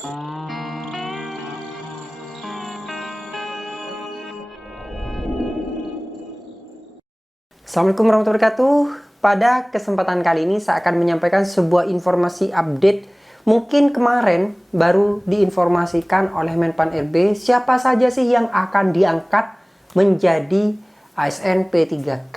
Assalamualaikum warahmatullahi wabarakatuh. Pada kesempatan kali ini saya akan menyampaikan sebuah informasi update. Mungkin kemarin baru diinformasikan oleh Menpan RB siapa saja sih yang akan diangkat menjadi ASN P3K.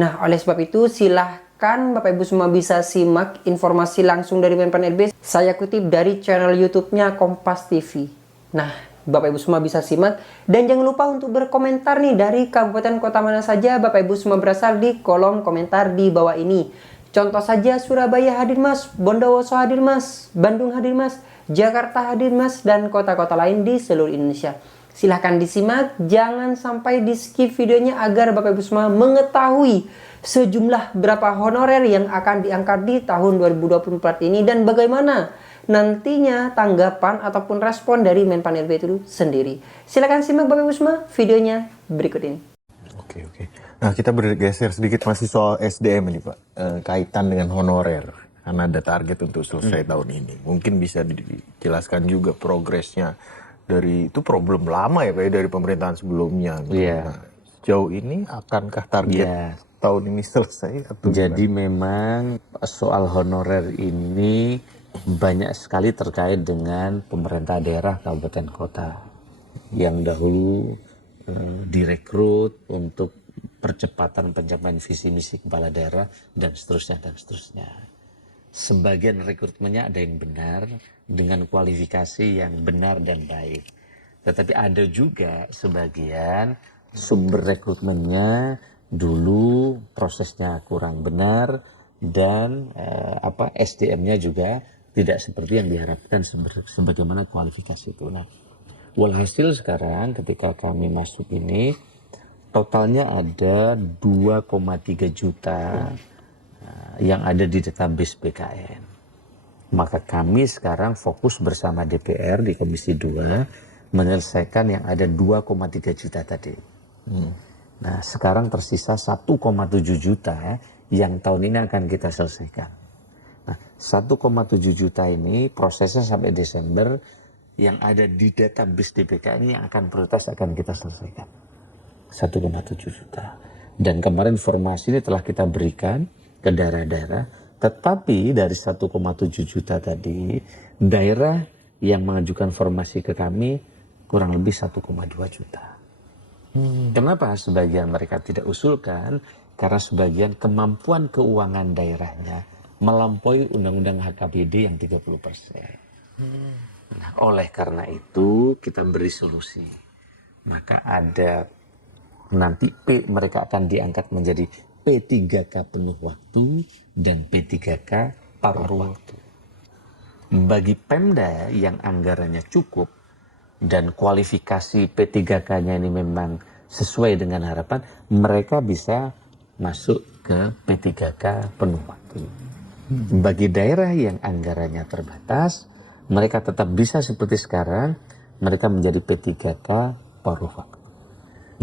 Nah, oleh sebab itu silahkan Bapak Ibu semua bisa simak informasi langsung dari Menpan RB. Saya kutip dari channel YouTube-nya Kompas TV. Nah, Bapak Ibu semua bisa simak. Dan jangan lupa untuk berkomentar nih dari kabupaten kota mana saja Bapak Ibu semua berasal di kolom komentar di bawah ini. Contoh saja Surabaya hadir mas, Bondowoso hadir mas, Bandung hadir mas, Jakarta hadir mas, dan kota-kota lain di seluruh Indonesia. Silahkan disimak, jangan sampai di skip videonya agar Bapak Ibu semua mengetahui sejumlah berapa honorer yang akan diangkat di tahun 2024 ini dan bagaimana nantinya tanggapan ataupun respon dari Menpan RB itu sendiri. Silakan simak Bapak Ibu semua videonya berikut ini. Oke. Nah, kita bergeser sedikit masih soal SDM ini, Pak. Kaitan dengan honorer. Karena ada target untuk selesai tahun ini. Mungkin bisa dijelaskan juga progresnya dari itu problem lama ya, Pak, ya, dari pemerintahan sebelumnya. Gitu. Iya. Nah, sejauh ini akankah target tahun ini selesai atau Jadi gimana? memang soal honorer ini banyak sekali terkait dengan pemerintah daerah kabupaten kota yang dahulu direkrut untuk percepatan pencapaian visi misi kepala daerah dan seterusnya dan seterusnya. Sebagian rekrutmennya ada yang benar dengan kualifikasi yang benar dan baik. Tetapi ada juga sebagian sumber rekrutmennya dulu prosesnya kurang benar dan SDM-nya juga tidak seperti yang diharapkan sebagaimana kualifikasi itu. Nah, walhasil sekarang ketika kami masuk ini totalnya ada 2,3 juta yang ada di database BKN. Maka kami sekarang fokus bersama DPR di Komisi 2 menyelesaikan yang ada 2,3 juta tadi. Nah, sekarang tersisa 1,7 juta yang tahun ini akan kita selesaikan. Nah, 1,7 juta ini prosesnya sampai Desember yang ada di database DPK ini yang akan prioritas akan kita selesaikan. 1,7 juta. Dan kemarin informasi ini telah kita berikan ke daerah-daerah, tetapi dari 1,7 juta tadi, daerah yang mengajukan formasi ke kami kurang lebih 1,2 juta. Kenapa sebagian mereka tidak usulkan? Karena sebagian kemampuan keuangan daerahnya melampaui undang-undang HKBD yang 30%. Nah, oleh karena itu kita beri solusi. Maka ada nanti mereka akan diangkat menjadi P3K penuh waktu dan P3K paruh waktu. Bagi Pemda yang anggarannya cukup dan kualifikasi P3K-nya ini memang sesuai dengan harapan, mereka bisa masuk ke P3K penuh waktu. Bagi daerah yang anggarannya terbatas, mereka tetap bisa seperti sekarang, mereka menjadi P3K paruh waktu.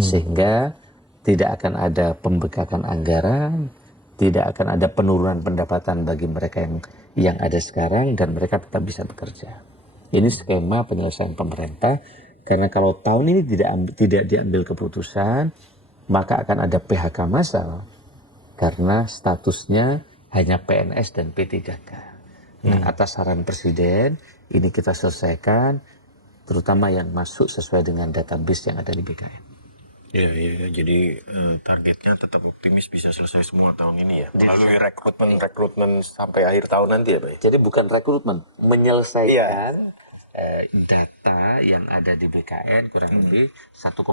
Sehingga tidak akan ada pembekakan anggaran, tidak akan ada penurunan pendapatan bagi mereka yang ada sekarang dan mereka tetap bisa bekerja. Ini skema penyelesaian pemerintah karena kalau tahun ini tidak diambil keputusan, maka akan ada PHK massal karena statusnya hanya PNS dan P3K. Nah, atas saran Presiden, ini kita selesaikan, terutama yang masuk sesuai dengan database yang ada di BKN. Iya. Jadi targetnya tetap optimis bisa selesai semua tahun ini ya. Melalui rekrutmen sampai akhir tahun nanti ya, Pak? Jadi bukan rekrutmen, menyelesaikan data yang ada di BKN kurang lebih 1,7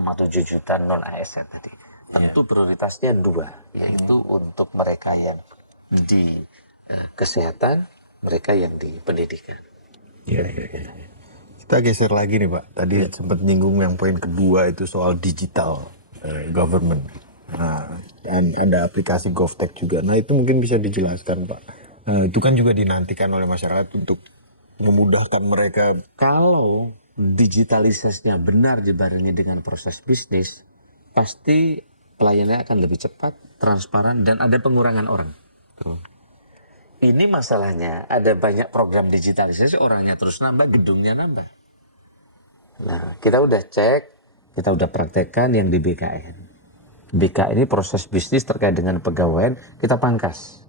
juta non-ASN tadi. Tentu prioritasnya dua, yaitu untuk mereka yang di kesehatan, mereka yang di pendidikan. Iya. Kita geser lagi nih, Pak. Tadi sempat nyinggung yang poin kedua itu soal digital government. Nah, dan ada aplikasi GovTech juga. Nah, itu mungkin bisa dijelaskan, Pak. Itu kan juga dinantikan oleh masyarakat untuk memudahkan mereka. Kalau digitalisasinya benar dibarengi dengan proses bisnis, pasti pelayanannya akan lebih cepat, transparan, dan ada pengurangan orang. ini masalahnya ada banyak program digitalisasi, orangnya terus nambah, gedungnya nambah. Nah, kita udah cek, kita udah praktekkan yang di BKN. BKN ini proses bisnis terkait dengan pegawaian, kita pangkas.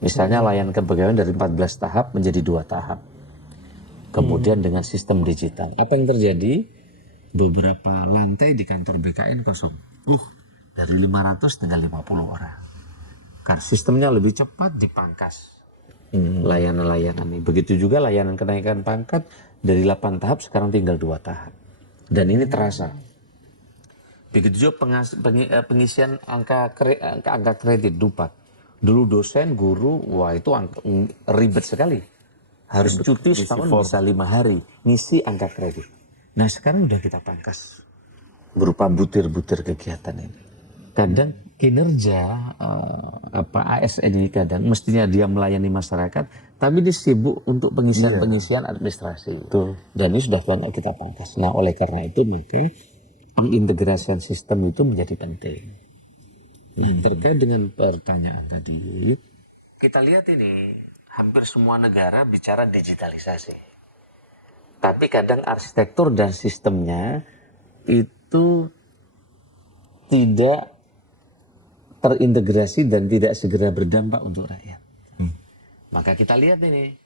Misalnya layanan kepegawaian dari 14 tahap menjadi 2 tahap. Kemudian dengan sistem digital. Apa yang terjadi? Beberapa lantai di kantor BKN kosong. Dari 500 tinggal 50 orang. Karena sistemnya lebih cepat dipangkas. Layanan-layanan ini. Begitu juga layanan kenaikan pangkat dari 8 tahap sekarang tinggal 2 tahap. Dan ini terasa. Begitu juga pengisian angka kredit DUPAT. Dulu dosen, guru, wah itu ribet sekali. Harus cuti setahun bisa 5 hari. Ngisi angka kredit. Nah sekarang udah kita pangkas. Berupa butir-butir kegiatan ini. Kadang kinerja ASN ini kadang mestinya dia melayani masyarakat, tapi dia sibuk untuk pengisian administrasi. Betul. Dan ini sudah banyak kita pangkas. Nah oleh karena itu maka pengintegrasian sistem itu menjadi penting. Nah, terkait dengan pertanyaan tadi, kita lihat ini hampir semua negara bicara digitalisasi. Tapi kadang arsitektur dan sistemnya itu tidak terintegrasi dan tidak segera berdampak untuk rakyat. Maka kita lihat ini,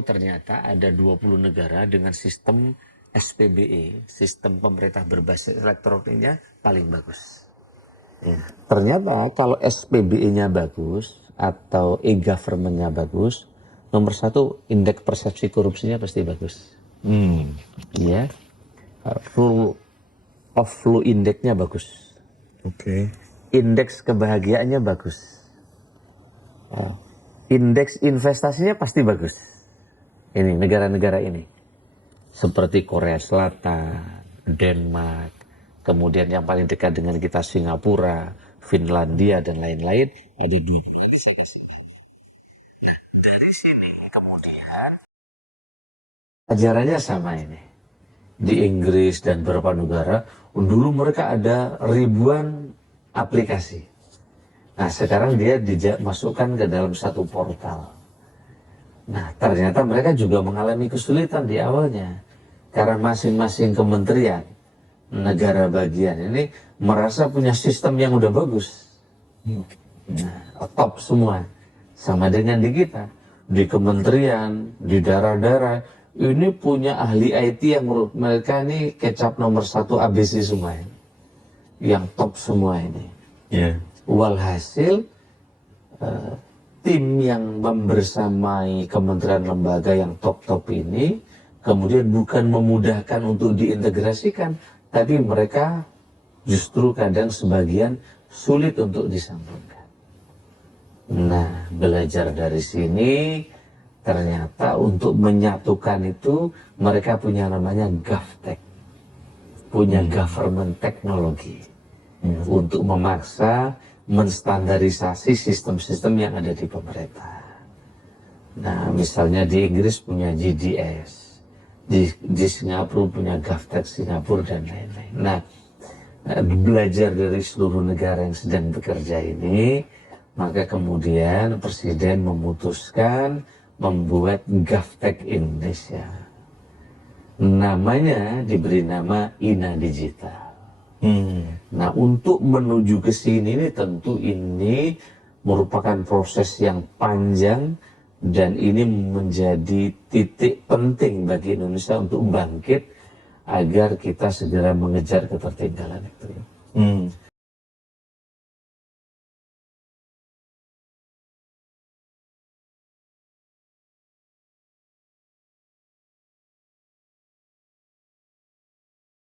ternyata ada 20 negara dengan sistem SPBE, sistem pemerintah berbasis elektroniknya paling bagus. Ternyata kalau SPBE-nya bagus atau e-government-nya bagus, nomor 1 indeks persepsi korupsinya pasti bagus. Ya, rule of law index-nya bagus. Indeks kebahagiaannya bagus. Indeks investasinya pasti bagus. Ini negara-negara ini, seperti Korea Selatan, Denmark. Kemudian yang paling dekat dengan kita Singapura, Finlandia, dan lain-lain, ada 2. Dari sini kemudian ajarannya sama ini. Di Inggris dan beberapa negara, dulu mereka ada ribuan aplikasi. Nah sekarang dia dimasukkan ke dalam satu portal. Nah ternyata mereka juga mengalami kesulitan di awalnya. Karena masing-masing kementerian, negara bagian ini merasa punya sistem yang udah bagus. Nah, top semua. Sama dengan di kita. Di kementerian, di daerah-daerah, ini punya ahli IT yang menurut mereka ini kecap nomor 1 ABC semua. Yang top semua ini. Walhasil, tim yang membersamai kementerian lembaga yang top-top ini, kemudian bukan memudahkan untuk diintegrasikan, tapi mereka justru kadang sebagian sulit untuk disambungkan. Nah, belajar dari sini, ternyata untuk menyatukan itu mereka punya namanya GovTech, punya government technology, untuk memaksa menstandarisasi sistem-sistem yang ada di pemerintah. Nah, misalnya di Inggris punya GDS. Di Singapura punya GovTech Singapura dan lain-lain. Nah, belajar dari seluruh negara yang sedang bekerja ini, maka kemudian Presiden memutuskan membuat GovTech Indonesia. Namanya diberi nama INA Digital. Nah, untuk menuju ke sini ini tentu ini merupakan proses yang panjang. Dan ini menjadi titik penting bagi Indonesia untuk bangkit agar kita segera mengejar ketertinggalan itu.